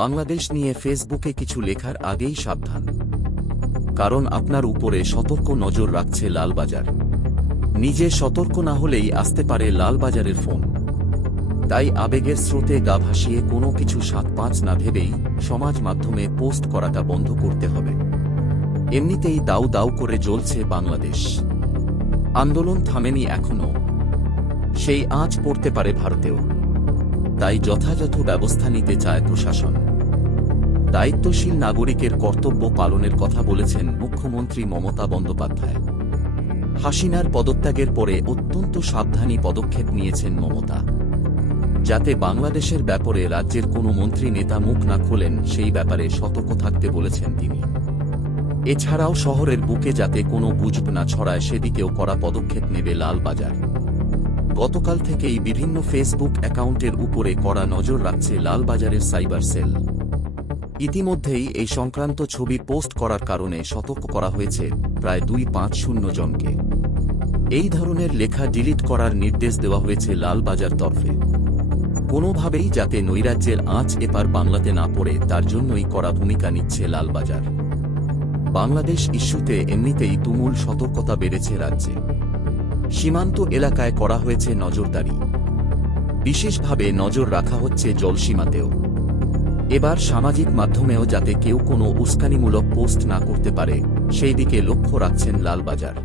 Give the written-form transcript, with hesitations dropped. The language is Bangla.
বাংলাদেশ নিয়ে ফেসবুকে কিছু লেখার আগেই সাবধান, কারণ আপনার উপরে সতর্ক নজর রাখছে লালবাজার। নিজে সতর্ক না হলেই আসতে পারে লালবাজারের ফোন। তাই আবেগের স্রোতে গা ভাসিয়ে কোনো কিছু ৭-৫ না ভেবেই সমাজ মাধ্যমে পোস্ট করাটা বন্ধ করতে হবে। এমনিতেই দাউ দাউ করে জ্বলছে বাংলাদেশ, আন্দোলন থামেনি এখনো, সেই আঁচ পড়তে পারে ভারতেও। তাই যথাযথ ব্যবস্থা নিতে চায় প্রশাসন। দায়িত্বশীল নাগরিকের কর্তব্য পালনের কথা বলেছেন মুখ্যমন্ত্রী মমতা বন্দ্যোপাধ্যায়। হাসিনার পদত্যাগের পরে অত্যন্ত সাবধানী পদক্ষেপ নিয়েছেন মমতা, যাতে বাংলাদেশের ব্যাপারে রাজ্যের কোনো মন্ত্রী নেতা মুখ না খোলেন সেই ব্যাপারে সতর্ক থাকতে বলেছেন তিনি। এছাড়াও শহরের বুকে যাতে কোনো গুজব না ছড়ায় সেদিকেও কড়া পদক্ষেপ নেবে লালবাজার। গতকাল থেকেই বিভিন্ন ফেসবুক অ্যাকাউন্টের উপরে কড়া নজর রাখছে লালবাজারের সাইবার সেল। ইতিমধ্যেই এই সংক্রান্ত ছবি পোস্ট করার কারণে সতর্ক করা হয়েছে প্রায় 250 জনকে। এই ধরনের লেখা ডিলিট করার নির্দেশ দেওয়া হয়েছে লালবাজার তরফে। কোনোভাবেই যাতে নৈরাজ্যের আঁচ এপার বাংলাতে না পড়ে তার জন্যই কড়া ভূমিকা নিচ্ছে লালবাজার। বাংলাদেশ ইস্যুতে এমনিতেই তুমুল সতর্কতা বেড়েছে রাজ্যে। সীমান্ত এলাকায় করা হয়েছে নজরদারি, বিশেষভাবে নজর রাখা হচ্ছে জলসীমাতেও। এবার সামাজিক মাধ্যমেও যাতে কেউ কোনো উস্কানিমূলক পোস্ট না করতে পারে সেই দিকে লক্ষ্য রাখছেন লালবাজার।